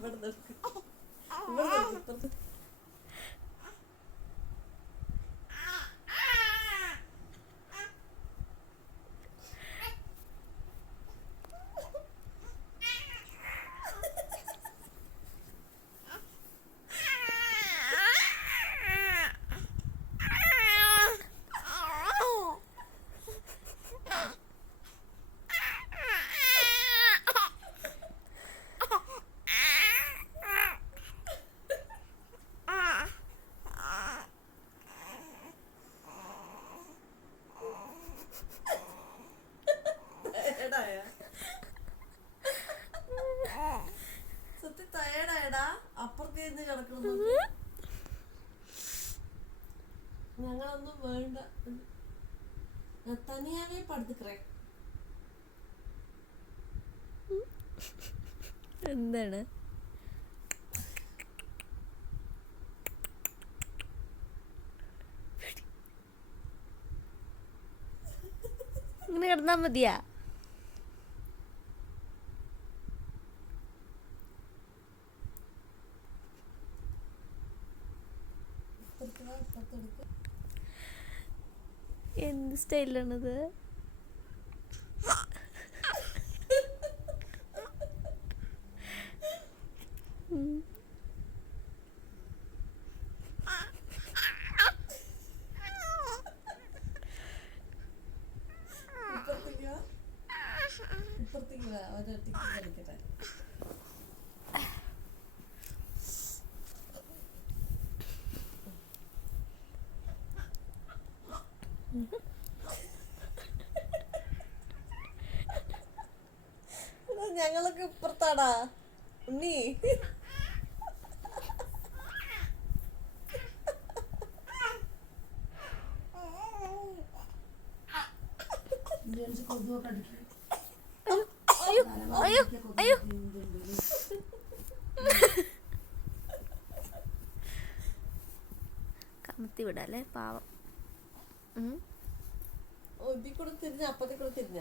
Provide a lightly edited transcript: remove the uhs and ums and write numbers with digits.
ഇവിടെ നിൽക്ക് ഇവിടെ നിൽക്ക് സത്യം ടയേർഡായടാ അപ്പുറത്ത് ഇരുന്ന് കിടക്കുന്നത് ഞങ്ങളൊന്നും വേണ്ട തനിയാവേ പടുത്തുക്കറേ എന്താണ് ഇങ്ങനെ കിടന്നാ മതിയാ എന്ത് സ്റ്റൈലാണത് ഇപ്പുറത്തേക്ക് ഒരൊറ്റയ്ക്ക് കളിക്കട്ടെ ഞങ്ങളൊക്കെ ഇപ്പുറത്താടാ ഉണ്ണി അയ്യോ അയ്യോ കമത്തി വിടാല്ലേ പാവം ഒതി കൂടെ തിരിഞ്ഞ അപ്പത്തെ കൂടെ തിരിഞ്ഞ